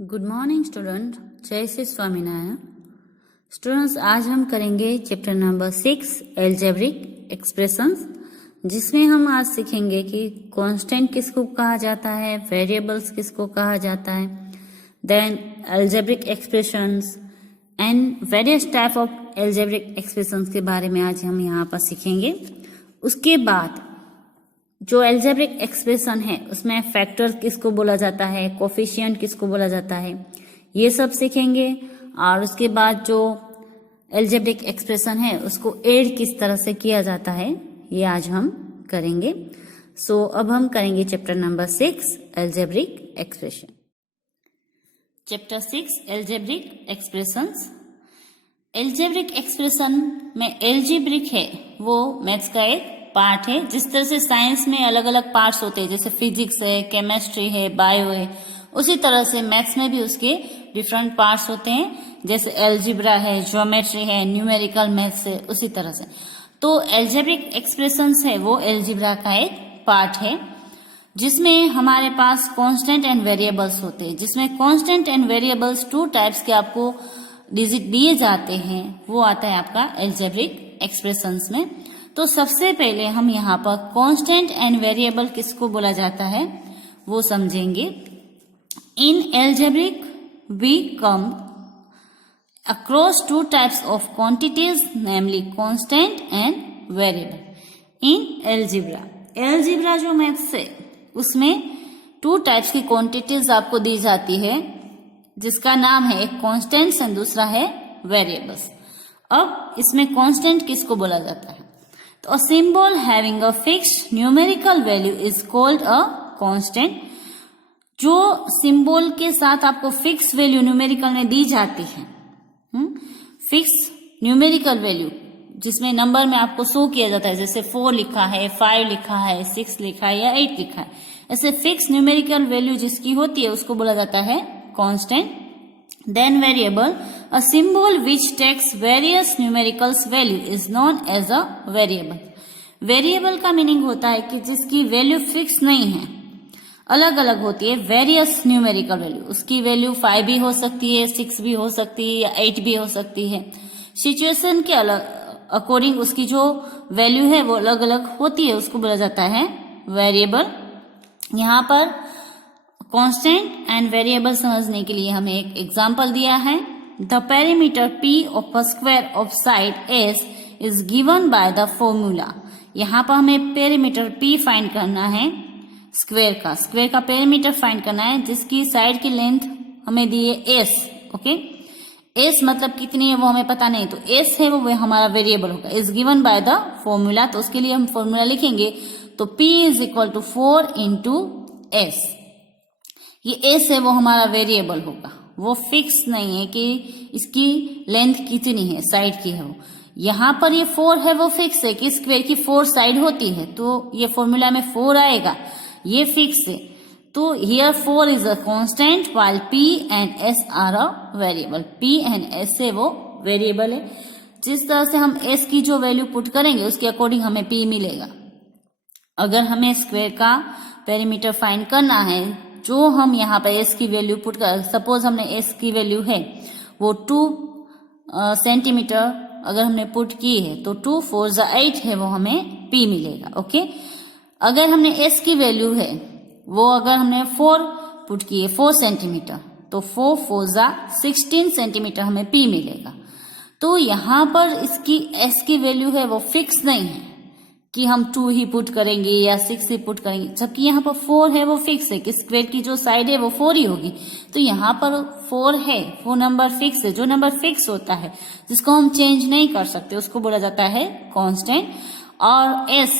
Good morning student, जय Shri Swaminarayan. Students, आज हम करेंगे चैप्टर नंबर 6 एल्जेब्रिक एक्सप्रेशंस, जिसमें हम आज सीखेंगे कि कांस्टेंट किसको कहा जाता है, वेरिएबल्स किसको कहा जाता है, then algebraic expressions and various type of algebraic expressions के बारे में आज हम यहाँ पर सीखेंगे। उसके बाद जो एल्जेब्रिक एक्सप्रेशन है उसमें फैक्टर किसको बोला जाता है, कोफिशिएंट किसको बोला जाता है, ये सब सीखेंगे। और उसके बाद जो एल्जेब्रिक एक्सप्रेशन है उसको ऐड किस तरह से किया जाता है ये आज हम करेंगे। सो अब हम करेंगे chapter number 6 algebraic expression. Chapter 6 algebraic expressions. Algebraic expression में एल्जेब्रिक है वो मैथ्स का एक पार्ट है। जिस तरह से साइंस में अलग अलग पार्ट्स होते हैं, जैसे फिजिक्स है, केमिस्ट्री है, बायो है, उसी तरह से मैथ्स में भी उसके डिफरेंट पार्ट्स होते हैं, जैसे एल्जिब्रा है, ज्योमेट्री है, न्यूमेरिकल मैथ्स है, उसी तरह से। तो एल्जेब्रिक एक्सप्रेशंस है वो एल्जिब्रा का एक पार्ट है, जिसमें हमारे पास कांस्टेंट एंड वेरिएबल्स होते हैं। जिसमें कांस्टेंट एंड वेरिएबल्स 2 टाइप्स के आपको डिजिट दिए जाते हैं, वो आता है आपका एल्जेब्रिक एक्सप्रेशंस में। तो सबसे पहले हम यहाँ पर कांस्टेंट एंड वेरिएबल किसको बोला जाता है वो समझेंगे। In algebraic we come across 2 types of quantities, namely constant and variable. In algebra, algebra जो मैथ्स है उसमें 2 टाइप्स की क्वांटिटीज आपको दी जाती है, जिसका नाम है एक कांस्टेंट्स एंड दूसरा है वेरिएबल्स। अब इसमें कांस्टेंट किसको बोला जाता है, तो a symbol having a fixed numerical value is called a constant। जो सिंबल के साथ आपको फिक्स वैल्यू न्यूमेरिकल में दी जाती है, फिक्स न्यूमेरिकल वैल्यू जिसमें नंबर में आपको शो किया जाता है, जैसे 4 लिखा है, 5 लिखा है, 6 लिखा है या 8 लिखा है, ऐसे फिक्स न्यूमेरिकल वैल्यू जिसकी होती है उसको बोला जाता है constant. Then variable, a symbol which takes various numericals value is known as a variable। Variable का मीनिंग होता है कि जिसकी वैल्यू फिक्स नहीं है, अलग अलग होती है, वेरियस न्यूमेरिकल वैल्यू। उसकी वैल्यू 5 भी हो सकती है, 6 भी हो सकती है या 8 भी हो सकती है। सिचुएशन के अकॉर्डिंग उसकी जो वैल्यू है वो अलग अलग होती है, उसको बोला जाता है वेरिएबल। यहाँ पर कांस्टेंट एंड वेरिएबल समझने के लिए हमें एक एग्जांपल दिया है। The perimeter p of a square of side s is given by the formula. यहाँ पर हमें पेरीमीटर p फाइंड करना है, स्क्वायर का पेरीमीटर फाइंड करना है, जिसकी साइड की लेंथ हमें दी है s। ओके, s मतलब कितनी है वो हमें पता नहीं, तो s है वो हमारा वेरिएबल होगा, is given by the formula. तो उसके लिए हम फॉर्मूला लिखेंगे, तो p is equal to 4 into s। ये s है वो हमारा वेरिएबल होगा, वो फिक्स नहीं है कि इसकी लेंथ कितनी है, साइड की है वो। यहाँ पर ये 4 है वो फिक्स है कि स्क्वायर की 4 साइड होती है, तो ये फॉर्मूला में 4 आएगा, ये फिक्स है। तो here 4 is a constant while p and s are a variable. p and s है वो वेरिएबल है। जिस तरह से हम s की जो वैल्यू पुट करेंगे उसके अकॉर्डिंग हमें p मिलेगा। अगर हमें स्क्वायर का पेरीमीटर फाइंड करना है, जो हम यहाँ पे s की वैल्यू पुट कर, सपोज हमने s की वैल्यू है वो 2 सेंटीमीटर अगर हमने पुट की है, तो 2 4 8 है वो हमें p मिलेगा। ओके, अगर हमने s की वैल्यू है वो अगर हमने 4 पुट की है 4 सेंटीमीटर, तो 4 4 16 सेंटीमीटर हमें p मिलेगा। तो यहाँ पर इसकी s की वैल्यू है वो फिक्स नहीं है कि हम 2 ही पुट करेंगे या 6 ही पुट करेंगे, जबकि यहाँ पर 4 है वो फिक्स है कि स्क्वायर की जो साइड है वो 4 ही होगी। तो यहाँ पर 4 है वो नंबर फिक्स है। जो नंबर फिक्स होता है जिसको हम चेंज नहीं कर सकते उसको बोला जाता है कांस्टेंट। और s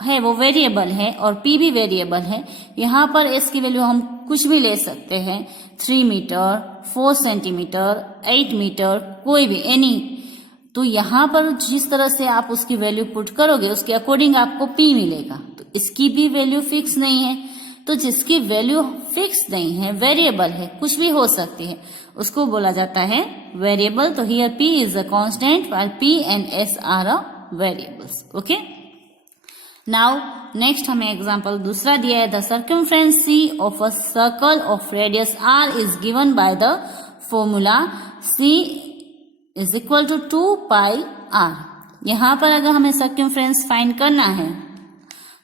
है वो वेरिएबल है और p भी वेरिएबल है। यहाँ पर s की वैल्यू हम कुछ भी ले सकते हैं, 3 मीटर, 4 सेंटीमीटर, 8 मीटर, कोई भी एनी। तो यहाँ पर जिस तरह से आप उसकी वैल्यू पुट करोगे उसके अकॉर्डिंग आपको p मिलेगा। तो इसकी भी वैल्यू फिक्स नहीं है, तो जिसकी वैल्यू फिक्स नहीं है, वेरिएबल है, कुछ भी हो सकती है, उसको बोला जाता है वेरिएबल। तो here p is a constant while p and s are a variables. Okay, now next हमें एग्जाम्पल दूसरा दिया है, the circumference C of a circle of radius R is given by the formula C is equal to 2 pi R. यहाँ पर अगर हमें circumference find करना है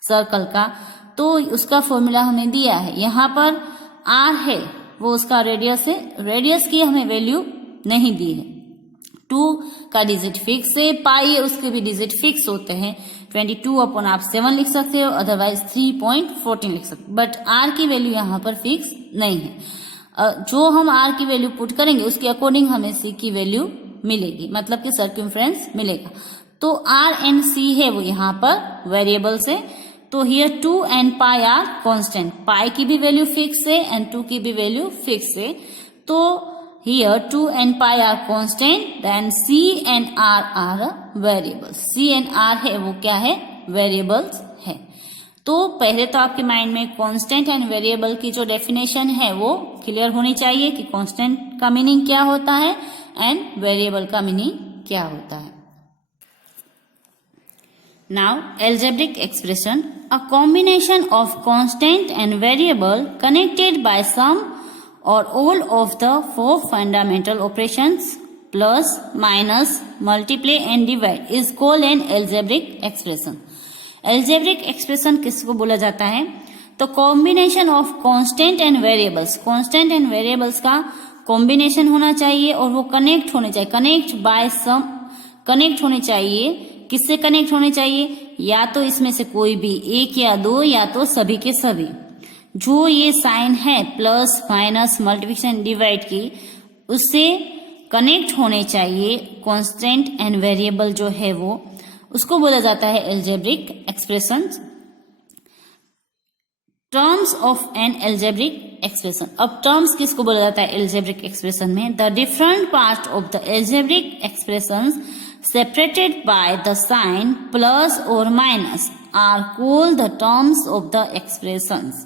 सर्कल का, तो उसका फॉर्मूला हमें दिया है। यहाँ पर आर है वो उसका रेडियस है, रेडियस की हमें वैल्यू नहीं दी है। 2 का डिजिट फिक्स है, पाई है उसके भी डिजिट फिक्स होते हैं। 22 अपॉन आप 7 लिख सकते हो, अदरवाइज 3.14 लिख सकते हो, बट आर की वैल्यू यहाँ पर फिक्स नहीं है। जो हम आर की वैल्यू पुट करेंगे उसके अकॉर्डिंग हमें सी की वैल्यू मिलेगी, मतलब कि सर्कमफ्रेंस मिलेगा। तो आर एंड सी है वो यहाँ पर वेरिएबल्स है। तो here 2 and pi are constant, pi की भी वैल्यू फिक्स है एंड 2 की भी वैल्यू फिक्स है। तो here 2 and pi are constant, then C and R are variables. C and R है वो क्या है, वेरिएबल्स है। तो पहले तो आपके माइंड में कांस्टेंट एंड वेरिएबल की जो डेफिनेशन है वो क्लियर होनी चाहिए कि कांस्टेंट का मीनिंग क्या होता है एंड वेरिएबल का मीनिंग क्या होता है। Now, algebraic expression, a combination of constant and variable connected by some or all of the 4 fundamental operations plus, minus, multiply and divide is called an algebraic expression. Algebraic expression किसको बोला जाता है? तो combination of constant and variables, constant and variables का combination होना चाहिए और वो connect होने चाहिए, connect by some, connect होने चाहिए। किससे कनेक्ट होने चाहिए? या तो इसमें से कोई भी एक या दो, या तो सभी के सभी। जो ये साइन है प्लस माइनस मल्टीप्लिकेशन डिवाइड की, उससे कनेक्ट होने चाहिए कांस्टेंट एंड वेरिएबल जो है वो, उसको बोला जाता है algebraic expression. Terms of N algebraic expression. अब टर्म्स किसको बोला जाता है अलजेब्रिक एक्सप्रेशन में? The different part of the algebraic expressions separated by the sign plus or minus are called the terms of the expressions.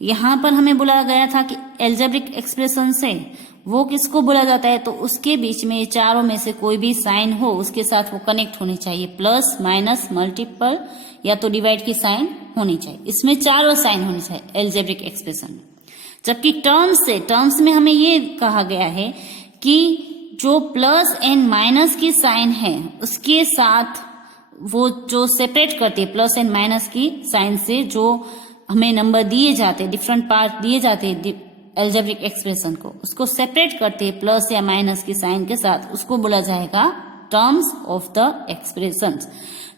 यहाँ पर हमें बोला गया था कि algebraic expression से वो किसको बोला जाता है? तो उसके बीच में चारों में से कोई भी साइन हो उसके साथ वो कनेक्ट होनी चाहिए, प्लस माइनस मल्टीपल या तो डिवाइड की साइन होनी चाहिए। इसमें चारों साइन होनी चाहिए algebraic expression। जबकि टर्म्स में हमें ये कहा गया है कि जो प्लस एंड माइनस की साइन है उसके साथ वो जो सेपरेट करती है प्लस एंड माइनस की साइन से, जो हमें नंबर दिए जाते हैं, डिफरेंट पार्ट दिए जाते हैं अलजेब्रिक एक्सप्रेशन को, उसको सेपरेट करते हैं प्लस या माइनस की साइन के साथ, उसको बोला जाएगा टर्म्स ऑफ द एक्सप्रेशंस।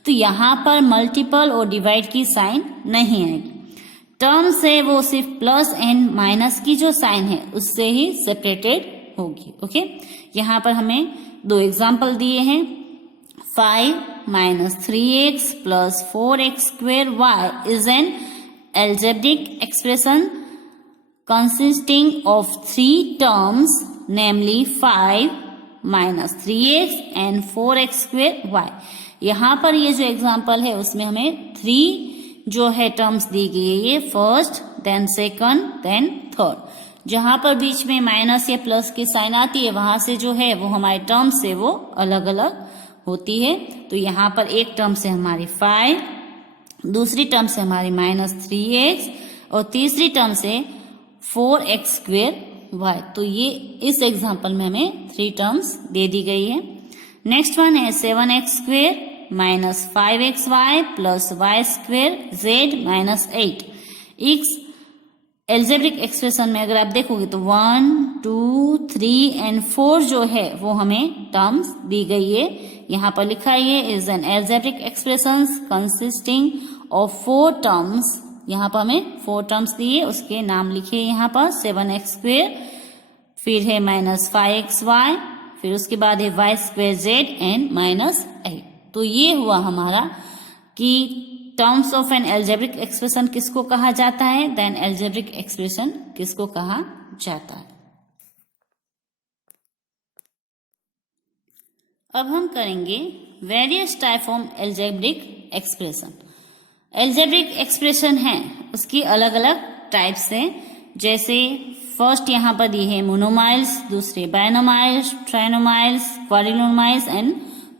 तो यहाँ पर मल्टीपल और डिवाइड की साइन नहीं आएगी। टर्म्स है वो सिर्फ प्लस एंड माइनस की जो साइन है उससे ही सेपरेटेड होगी। ओके, यहाँ पर हमें 2 एग्जाम्पल दिए हैं। 5 minus 3x plus 4x square y is an algebraic expression consisting of 3 terms, namely 5 minus 3x and 4x square y। यहाँ पर ये जो एग्जाम्पल है उसमें हमें 3 जो है टर्म्स दी गई है, ये first, then second, then third. जहां पर बीच में माइनस या प्लस की साइन आती है वहां से जो है वो हमारे टर्म से वो अलग अलग होती है। तो यहाँ पर एक टर्म से हमारी 5, दूसरी टर्म से हमारी -3x और तीसरी टर्म से 4x स्क्वेयर y। तो ये इस एग्जांपल में हमें 3 टर्म्स दे दी गई है। नेक्स्ट वन है 7x square -5xy plus y square z -8। इस एल्जेब्रिक एक्सप्रेशन में अगर आप देखोगे तो 1, 2, 3 एंड 4 जो है वो हमें टर्म्स दी गई है। यहाँ पर लिखा है is an algebraic expression consisting of 4 terms. यहाँ पर हमें 4 टर्म्स दिए, उसके नाम लिखे यहाँ पर 7x स्क्वेयर, फिर है -5xy, फिर उसके बाद है y स्क्वेयर z एंड -8। तो ये हुआ हमारा कि terms of an algebraic expression किसको कहा जाता है, देन एल्जेब्रिक एक्सप्रेशन किसको कहा जाता है। अब हम करेंगे various type of algebraic expression. Algebraic expression है उसकी अलग अलग टाइप्स हैं, जैसे फर्स्ट यहाँ पर दी है मोनोमाइल्स, दूसरे बायनोमाइल्स, ट्राइनोमाइल्स, क्वाड्रिनोमाइल्स एंड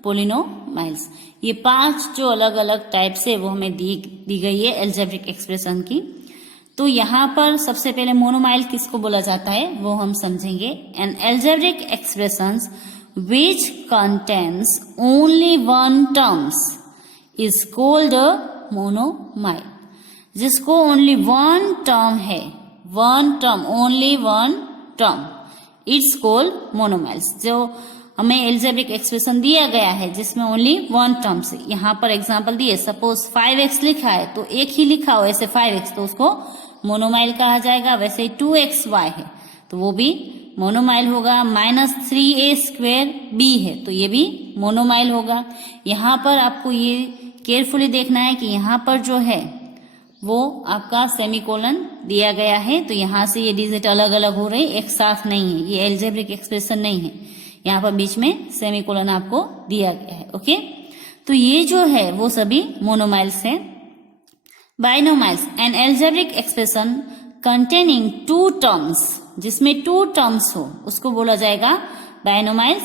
पोलिनोमाइल्स। मोनोमाइल्स। ये 5 जो अलग अलग टाइप से वो हमें दी गई है एल्जेब्रिक एक्सप्रेशन की। तो यहाँ पर सबसे पहले मोनोमाइल किसको बोला जाता है वो हम समझेंगे। An algebraic expressions which contains only one terms is called a monomile। जिसको only one term है, one term, only one term, it's called monomiles। जो हमें एल्जेब्रिक एक्सप्रेशन दिया गया है जिसमें ओनली वन टर्म से, यहाँ पर एग्जांपल दिए, सपोज 5x लिखा है तो एक ही लिखा हो ऐसे 5x तो उसको मोनोमाइल कहा जाएगा। वैसे 2xy है तो वो भी मोनोमाइल होगा। -3a² b है तो ये भी मोनोमाइल होगा। यहाँ पर आपको ये केयरफुली देखना है कि यहाँ पर जो है वो आपका सेमीकोलन दिया गया है तो यहाँ से ये डिजिट अलग अलग हो रही, एक साथ नहीं है, ये एल्जेब्रिक एक्सप्रेशन नहीं है। यहाँ पर बीच में सेमीकोलन आपको दिया गया है। ओके, तो ये जो है वो सभी मोनोमाइल्स है। Binomials, an algebraic expression containing 2 terms, जिसमें 2 टर्म्स हो उसको बोला जाएगा बाइनोमाइल्स,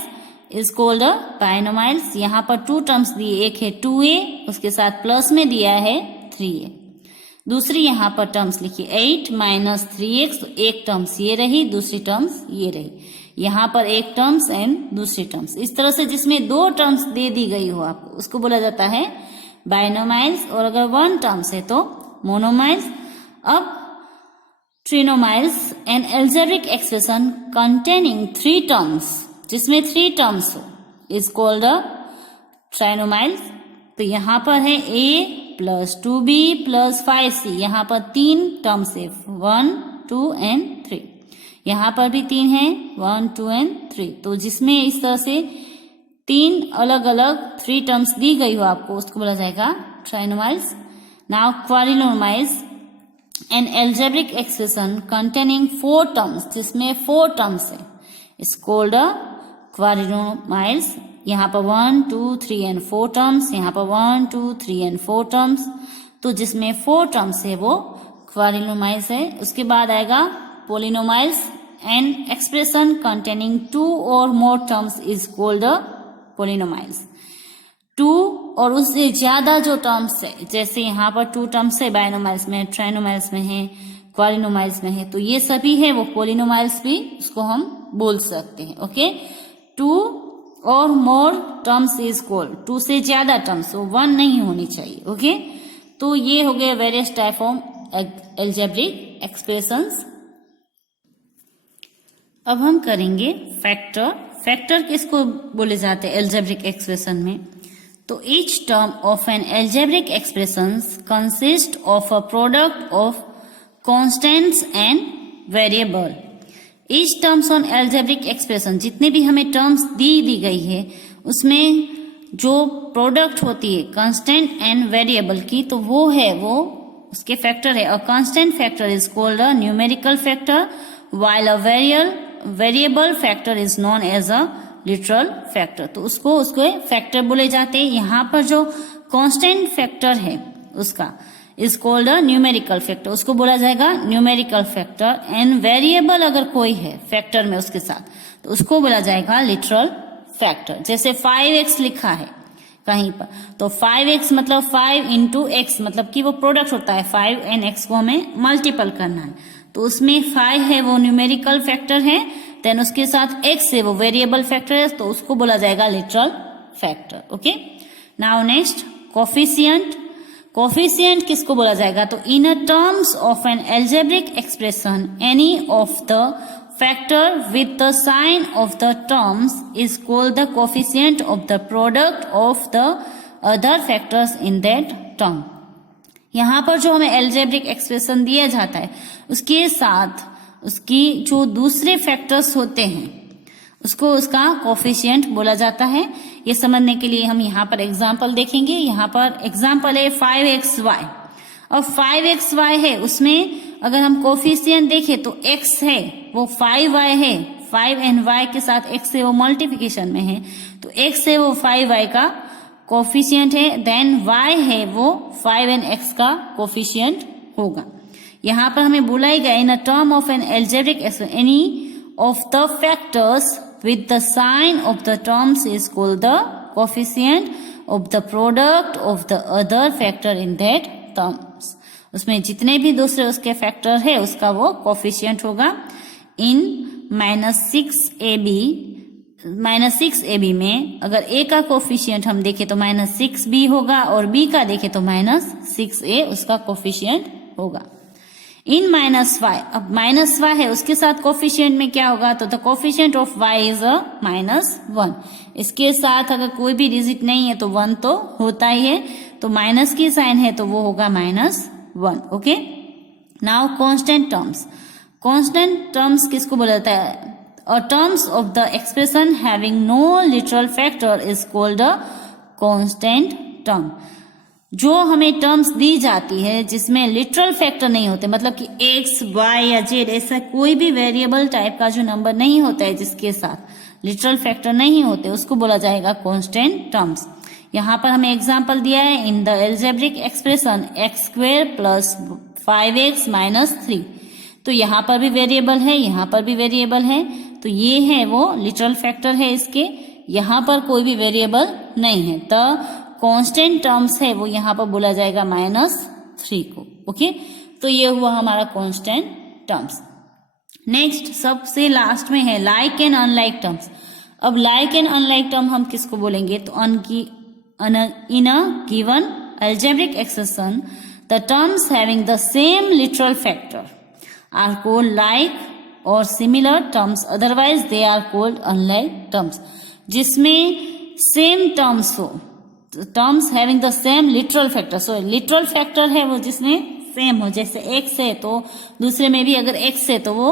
इज कॉल्ड बाइनोमाइल्स। यहाँ पर 2 टर्म्स दिए, एक है 2a, उसके साथ प्लस में दिया है 3a। दूसरी यहाँ पर टर्म्स लिखिए 8 - 3x, तो एक टर्म्स ये रही, दूसरी टर्म्स ये रही। यहाँ पर एक टर्म्स एंड दूसरी टर्म्स, इस तरह से जिसमें 2 टर्म्स दे दी गई हो आपको उसको बोला जाता है बाइनोमाइल्स। और अगर 1 टर्म्स है तो मोनोमाइल्स। अब trinomials, an algebraic expression containing 3 terms, जिसमें 3 टर्म्स हो, इज कॉल्ड ट्राइनोमाइल्स। तो यहाँ पर है a + 2b + 5c, यहाँ पर 3 टर्म्स है, 1, 2 एंड 3। यहाँ पर भी 3 है, 1, 2 एंड 3। तो जिसमें इस तरह से 3 अलग अलग 3 टर्म्स दी गई हो आपको उसको बोला जाएगा trinomials. Now quadrinomials, an algebraic expression containing 4 terms, जिसमें 4 टर्म्स है, इज कॉल्ड क्वाड्रिनोमाइल्स। यहाँ पर 1, 2, 3 एंड 4 टर्म्स, यहाँ पर 1, 2, 3 एंड 4 टर्म्स। तो जिसमें 4 टर्म्स है वो क्वाड्रिनोमाइल्स है। उसके बाद आएगा polynomials, an expression containing 2 or more terms is called polynomials. 2 और उससे ज्यादा जो टर्म्स है, जैसे यहाँ पर 2 टर्म्स है बाइनोमाइल्स में, ट्राइनोमाइल्स में है, क्वाड्रिनोमाइल्स में है, तो ये सभी है वो पोलिनोमाइल्स भी उसको हम बोल सकते हैं। ओके, 2 और मोर टर्म्स इज कॉल्ड, 2 से ज्यादा टर्म्स, 1 नहीं होनी चाहिए। ओके, तो ये हो गए various type of algebraic expressions. अब हम करेंगे फैक्टर। फैक्टर किसको बोले जाते हैं एल्जेब्रिक एक्सप्रेशन में? तो each term of an algebraic expression consist of a product of constants and variable. Each terms on algebraic expression, जितने भी हमें टर्म्स दी गई है उसमें जो प्रोडक्ट होती है कांस्टेंट एंड वेरिएबल की, तो वो है वो उसके फैक्टर है। A constant factor is called a numerical factor while a variable factor is known as a literal factor। तो उसको फैक्टर बोले जाते हैं। यहाँ पर जो कांस्टेंट फैक्टर है उसका is called a numerical factor, उसको बोला जाएगा न्यूमेरिकल फैक्टर। एंड वेरिएबल अगर कोई है फैक्टर में उसके साथ तो उसको बोला जाएगा लिटरल फैक्टर। जैसे 5x लिखा है कहीं पर तो 5x मतलब 5 × x, मतलब कि वो प्रोडक्ट होता है, 5 एंड x को हमें मल्टीपल करना है, तो उसमें 5 है वो न्यूमेरिकल फैक्टर है, देन उसके साथ x है वो वेरिएबल फैक्टर है, तो उसको बोला जाएगा literal factor. Okay, now next coefficient. Coefficient किसको बोला जाएगा? तो in a terms of an algebraic expression any of the factor with the sign of the terms is called the coefficient of the product of the other factors in that term. यहाँ पर जो हमें algebraic expression दिया जाता है उसके साथ उसकी जो दूसरे फैक्टर्स होते हैं उसको उसका कोफिशिएंट बोला जाता है। ये समझने के लिए हम यहाँ पर एग्जाम्पल देखेंगे। यहाँ पर एग्जाम्पल है 5xy, और 5xy है उसमें अगर हम कोफिशिएंट देखें तो x है वो 5y है, 5 एंड y के साथ x है वो मल्टीप्लिकेशन में है, तो x है वो 5y का कोफिशिएंट है, देन y है वो 5 एंड x का कोफिशिएंट होगा। यहाँ पर हमें बोला ही गया in a term of an algebraic expression any of the factors with the sign of the terms is called the coefficient of the product of the other factor in that terms, उसमें जितने भी दूसरे उसके factor है उसका वो coefficient होगा। इन -6ab में अगर a का कोफिशिएंट हम देखें तो -6b होगा और b का देखें तो -6a उसका कोफिशिएंट होगा। इन -y, अब -y है उसके साथ कोफिशिएंट में क्या होगा, तो the coefficient of y is a -1। इसके साथ अगर कोई भी डिजिट नहीं है तो 1 तो होता ही है, तो माइनस की साइन है तो वो होगा -1। Okay, now constant terms. Constant terms किसको बोला जाता है? Terms of the expression having no literal factor is called a constant term. जो हमें टर्म्स दी जाती है जिसमें लिटरल फैक्टर नहीं होते, मतलब कि x, y या z ऐसा कोई भी वेरिएबल टाइप का जो नंबर नहीं होता है जिसके साथ लिटरल फैक्टर नहीं होते, उसको बोला जाएगा कांस्टेंट टर्म्स। यहाँ पर हमें एग्जांपल दिया है, in the algebraic expression x² + 5x - 3। तो यहाँ पर भी वेरिएबल है, यहाँ पर भी वेरिएबल है, तो ये है वो लिटरल फैक्टर है इसके, यहाँ पर कोई भी वेरिएबल नहीं है, तो कांस्टेंट टर्म्स है वो यहाँ पर बोला जाएगा -3 को। ओके, तो ये हुआ हमारा कांस्टेंट टर्म्स। नेक्स्ट सबसे लास्ट में है लाइक एंड अनलाइक टर्म्स। अब लाइक एंड अनलाइक टर्म हम किसको बोलेंगे, तो in a given algebraic expression the terms having the same literal factor are called like or similar terms, otherwise they are called unlike terms। जिसमें same terms हो, terms having the same literal factor, so literal factor है वो जिसमें same हो, जैसे x है तो दूसरे में भी अगर x है तो वो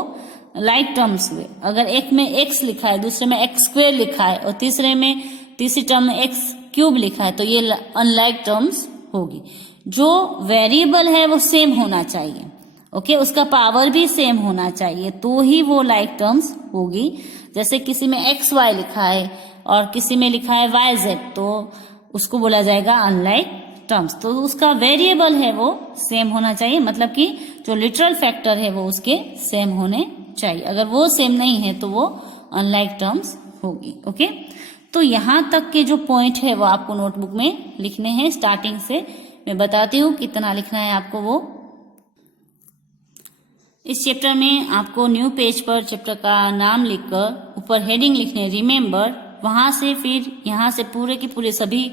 लाइक टर्म्स हुए। अगर एक में x लिखा है, दूसरे में x² लिखा है और तीसरी टर्म में x³ लिखा है, तो ये अनलाइक टर्म्स होगी। जो वेरिएबल है वो सेम होना चाहिए, ओके, उसका पावर भी सेम होना चाहिए, तो ही वो लाइक टर्म्स होगी। जैसे किसी में XY लिखा है और किसी में लिखा है YZ, तो उसको बोला जाएगा अनलाइक टर्म्स। तो उसका वेरिएबल है वो सेम होना चाहिए, मतलब कि जो लिटरल फैक्टर है वो उसके सेम होने चाहिए। अगर वो सेम नहीं है तो वो अनलाइक टर्म्स होगी। ओके, तो यहां तक के जो पॉइंट है वो आपको नोटबुक में लिखने हैं। स्टार्टिंग से मैं बताती हूँ कितना लिखना है आपको। वो इस चैप्टर में आपको न्यू पेज पर चैप्टर का नाम लिखकर ऊपर हेडिंग लिखने रिमेम्बर, वहां से फिर यहाँ से पूरे के पूरे सभी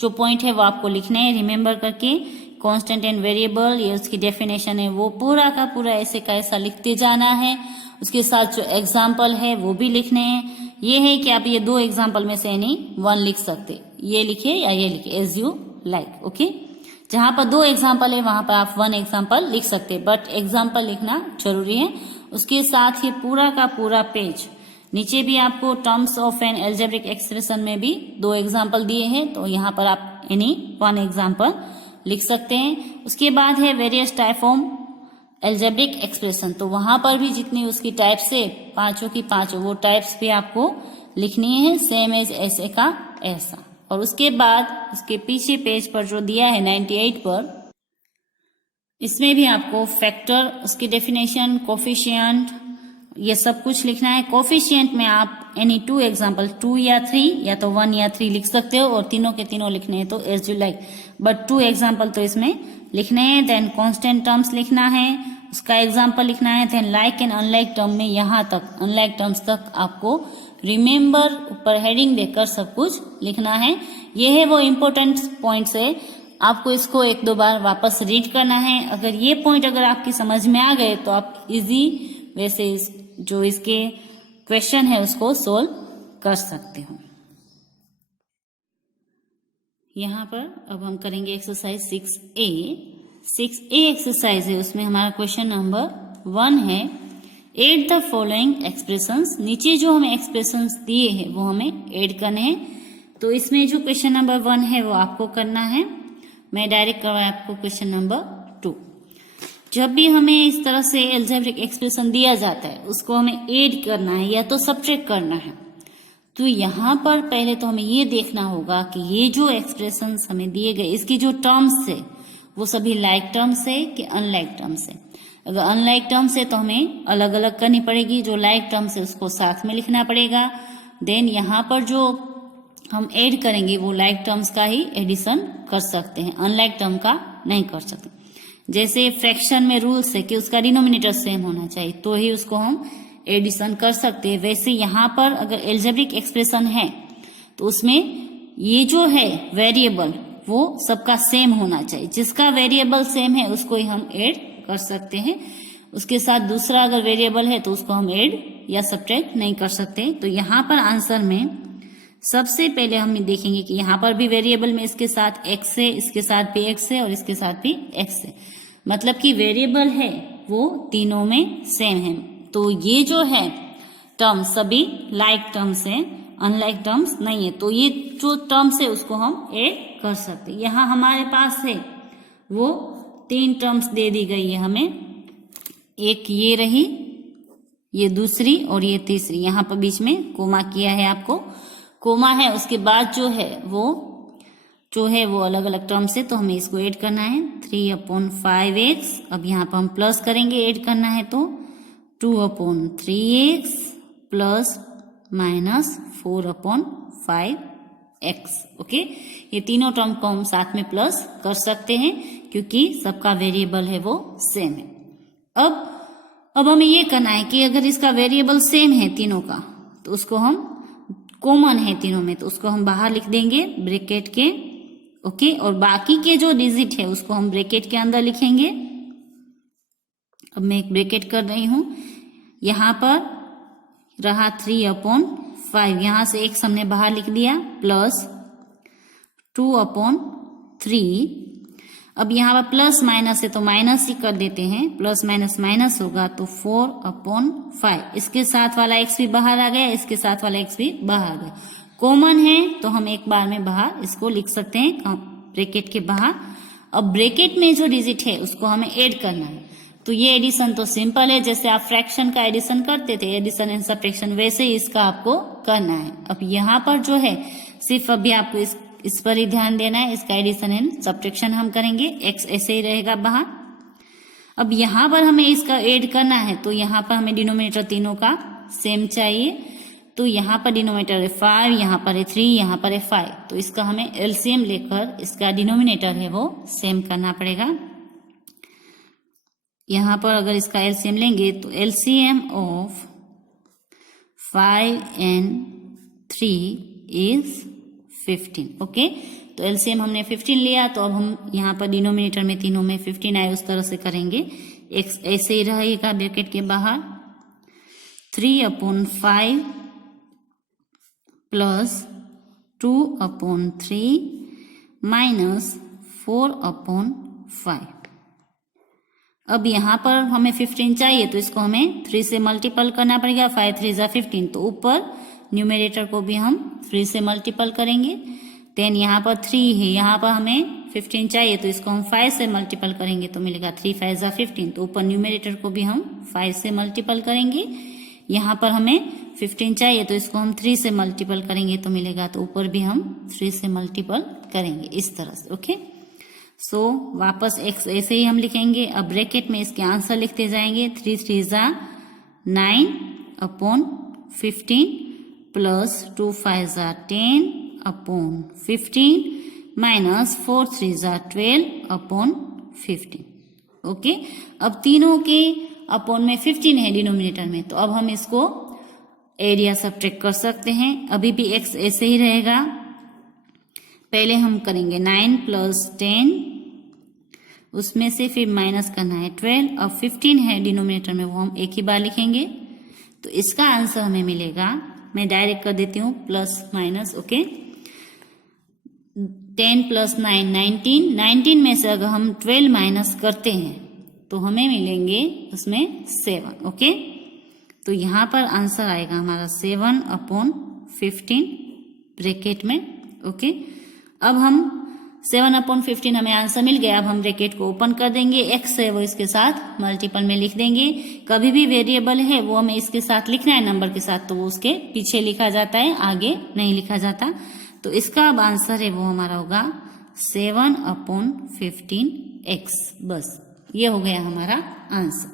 जो पॉइंट है वो आपको लिखने हैं रिमेम्बर करके। कांस्टेंट एंड वेरिएबल, ये उसकी डेफिनेशन है, वो पूरा का पूरा ऐसे का ऐसा लिखते जाना है। उसके साथ जो एग्जाम्पल है वो भी लिखने हैं। ये है कि आप ये 2 एग्जाम्पल में से एनी 1 लिख सकते, ये लिखिए या ये लिखिए एज यू लाइक। ओके, जहां पर 2 एग्जाम्पल है वहां पर आप 1 एग्जाम्पल लिख सकते, बट एग्जाम्पल लिखना जरूरी है। उसके साथ ही पूरा का पूरा पेज नीचे भी आपको terms of an algebraic expression में भी 2 एग्जाम्पल दिए हैं, तो यहाँ पर आप एनी 1 एग्जाम्पल लिख सकते हैं। उसके बाद है various type of algebraic expression, तो वहां पर भी जितनी उसकी टाइप्स है 5 की 5 वो टाइप्स भी आपको लिखनी है, सेम एज ऐसे का ऐसा। और उसके बाद उसके पीछे पेज पर जो दिया है 98 पर, इसमें भी आपको फैक्टर, उसकी डेफिनेशन, कोफिशिएंट, ये सब कुछ लिखना है। कोफिशिएंट में आप एनी 2 एग्जाम्पल 2 या 3 या तो 1 या 3 लिख सकते हो, और तीनों के तीनों लिखने हैं तो as you like, but 2 example तो इसमें लिखने हैं। देन कांस्टेंट टर्म्स लिखना है, उसका एग्जाम्पल लिखना है। Then like and unlike term में यहाँ तक अनलाइक टर्म्स तक आपको रिमेम्बर ऊपर हेडिंग देकर सब कुछ लिखना है। ये है वो इम्पोर्टेंट पॉइंट्स है, आपको इसको 1-2 बार वापस रीड करना है। अगर ये पॉइंट अगर आपकी समझ में आ गए तो आप इजी वैसे जो इसके क्वेश्चन है उसको सोल्व कर सकते हो। यहाँ पर अब हम करेंगे एक्सरसाइज 6A। 6A एक्सरसाइज है, उसमें हमारा क्वेश्चन नंबर 1 है, एड द फॉलोइंग एक्सप्रेशंस। नीचे जो हमें एक्सप्रेशंस दिए हैं वो हमें ऐड करने हैं, तो इसमें जो क्वेश्चन नंबर 1 है वो आपको करना है। मैं डायरेक्ट करवाया आपको क्वेश्चन नंबर 2। जब भी हमें इस तरह से एल्जेब्रिक एक्सप्रेशन दिया जाता है उसको हमें ऐड करना है या तो सब्ट्रैक्ट करना है, तो यहाँ पर पहले तो हमें ये देखना होगा कि ये जो एक्सप्रेशंस हमें दिए गए इसकी जो टर्म्स है वो सभी लाइक टर्म्स है कि अनलाइक टर्म्स है। अगर अनलाइक टर्म्स है तो हमें अलग अलग करनी पड़ेगी, जो लाइक टर्म्स है उसको साथ में लिखना पड़ेगा। देन यहाँ पर जो हम ऐड करेंगे वो लाइक टर्म्स का ही एडिशन कर सकते हैं, अनलाइक टर्म का नहीं कर सकते। जैसे फ्रैक्शन में रूल्स है कि उसका डिनोमिनेटर सेम होना चाहिए तो ही उसको हम एडिशन कर सकते हैं, वैसे यहाँ पर अगर एल्जेब्रिक एक्सप्रेशन है तो उसमें ये जो है वेरिएबल वो सबका सेम होना चाहिए, जिसका वेरिएबल सेम है उसको ही हम ऐड कर सकते हैं, उसके साथ दूसरा अगर वेरिएबल है तो उसको हम ऐड या सब्ट्रैक्ट नहीं कर सकते। तो यहाँ पर आंसर में सबसे पहले हम देखेंगे कि यहाँ पर भी वेरिएबल में इसके साथ x है, इसके साथ भी x है और इसके साथ भी x है, मतलब कि वेरिएबल है वो तीनों में सेम है। तो ये जो है टर्म सभी लाइक टर्म्स है, अनलाइक टर्म्स नहीं है, तो ये जो टर्म्स है उसको हम ऐड कर सकते हैं। यहाँ हमारे पास है वो 3 टर्म्स दे दी गई है हमें, एक ये रही, ये दूसरी और ये तीसरी, यहाँ पर बीच में कोमा किया है, आपको कोमा है, उसके बाद जो है वो अलग अलग टर्म्स है तो हमें इसको ऐड करना है 3/5x। अब यहाँ पर हम प्लस करेंगे, ऐड करना है तो 2/3x plus minus 4/5x। Okay, ये तीनों टर्म को हम साथ में प्लस कर सकते हैं क्योंकि सबका वेरिएबल है वो सेम है। अब हमें ये करना है कि अगर इसका वेरिएबल सेम है तीनों का तो उसको हम कॉमन है तीनों में तो उसको हम बाहर लिख देंगे ब्रैकेट के। ओके, और बाकी के जो डिजिट है उसको हम ब्रैकेट के अंदर लिखेंगे। अब मैं एक ब्रैकेट कर रही हूं, यहां पर रहा 3/5, यहां से x हमने बाहर लिख दिया प्लस 2/3। अब यहाँ पर प्लस माइनस है तो माइनस ही कर देते हैं, प्लस माइनस माइनस होगा तो 4/5। इसके साथ वाला x भी बाहर आ गया, इसके साथ वाला x भी बाहर आ गया, कॉमन है तो हम एक बार में बाहर इसको लिख सकते हैं ब्रैकेट के बाहर। अब ब्रैकेट में जो डिजिट है उसको हमें ऐड करना है, तो ये एडिशन तो सिंपल है, जैसे आप फ्रैक्शन का एडिशन करते थे, एडिशन एंड सब्ट्रैक्शन, वैसे ही इसका आपको करना है। अब यहाँ पर जो है सिर्फ अभी आपको इस पर ही ध्यान देना है, इसका एडिशन एंड सब्ट्रैक्शन हम करेंगे, x ऐसे ही रहेगा बाहर। अब यहाँ पर हमें इसका ऐड करना है तो यहाँ पर हमें डिनोमिनेटर तीनों का सेम चाहिए, तो यहाँ पर डिनोमिनेटर है 5, यहाँ पर है 3, यहाँ पर है 5, तो इसका हमें एलसीएम लेकर इसका डिनोमिनेटर है वो सेम करना पड़ेगा। यहाँ पर अगर इसका एलसीएम लेंगे तो LCM of 5 and 3 is 15। Okay, तो एलसीएम हमने 15 लिया, तो अब हम यहाँ पर डिनोमिनेटर में तीनों में 15 आए उस तरह से करेंगे, x ऐसे ही रहेगा ब्रैकेट के बाहर 3/5 प्लस 2/3 माइनस 4/5। अब यहाँ पर हमें 15 चाहिए तो इसको हमें 3 से मल्टीपल करना पड़ेगा, 5 3 = 15, तो ऊपर न्यूमरेटर को भी हम 3 से मल्टीपल करेंगे। देन यहाँ पर 3 है, यहाँ पर हमें 15 चाहिए तो इसको हम 5 से मल्टीपल करेंगे तो मिलेगा 3 5 = 15, तो ऊपर न्यूमरेटर को भी हम 5 से मल्टीपल करेंगे। यहाँ पर हमें 15 चाहिए तो इसको हम 3 से मल्टीपल करेंगे तो मिलेगा, तो ऊपर भी हम 3 से मल्टीपल करेंगे इस तरह से। ओके, सो वापस x ऐसे ही हम लिखेंगे। अब ब्रैकेट में इसके आंसर लिखते जाएंगे, 3 3 = 9/15 प्लस 2 5 = 10/15 माइनस 4 3 = 12/15। ओके, अब तीनों के अपॉन में 15 है डिनोमिनेटर में, तो अब हम इसको एरिया सब्ट्रैक्ट कर सकते हैं। अभी भी x ऐसे ही रहेगा, पहले हम करेंगे 9 + 10, उसमें से फिर माइनस करना है 12। अब 15 है डिनोमिनेटर में, वो हम एक ही बार लिखेंगे, तो इसका आंसर हमें मिलेगा, मैं डायरेक्ट कर देती हूँ प्लस माइनस। ओके, 10 + 9 19, 19 में से अगर हम 12 माइनस करते हैं तो हमें मिलेंगे उसमें 7। ओके, तो यहाँ पर आंसर आएगा हमारा 7/15 ब्रैकेट में। ओके, अब हम 7/15 हमें आंसर मिल गया। अब हम ब्रैकेट को ओपन कर देंगे, x है वो इसके साथ मल्टीपल में लिख देंगे। कभी भी वेरिएबल है वो हमें इसके साथ लिखना है नंबर के साथ, तो वो उसके पीछे लिखा जाता है, आगे नहीं लिखा जाता। तो इसका अब आंसर है वो हमारा होगा 7/15x। बस ये हो गया हमारा आंसर।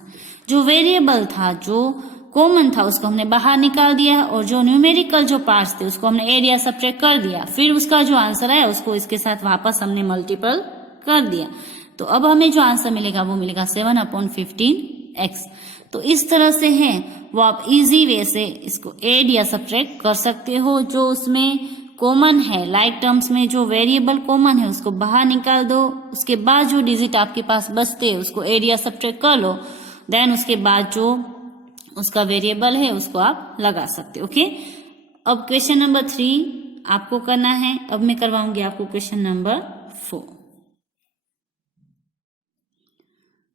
जो वेरिएबल था, जो कॉमन था उसको हमने बाहर निकाल दिया, और जो न्यूमेरिकल जो पार्ट्स थे उसको हमने एरिया सब्ट्रैक्ट कर दिया, फिर उसका जो आंसर है उसको इसके साथ वापस हमने मल्टीपल कर दिया। तो अब हमें जो आंसर मिलेगा वो मिलेगा 7/15x। तो इस तरह से है वो आप इजी वे से इसको ऐड या सब्ट्रैक्ट कर सकते हो। जो उसमें कॉमन है, लाइक टर्म्स में जो वेरिएबल कॉमन है उसको बाहर निकाल दो, उसके बाद जो डिजिट आपके पास बचते हैं उसको ऐड या सब्ट्रैक्ट कर लो, देन उसके बाद जो उसका वेरिएबल है उसको आप लगा सकते हो। ओके, अब क्वेश्चन नंबर 3 आपको करना है। अब मैं करवाऊंगी आपको क्वेश्चन नंबर 4।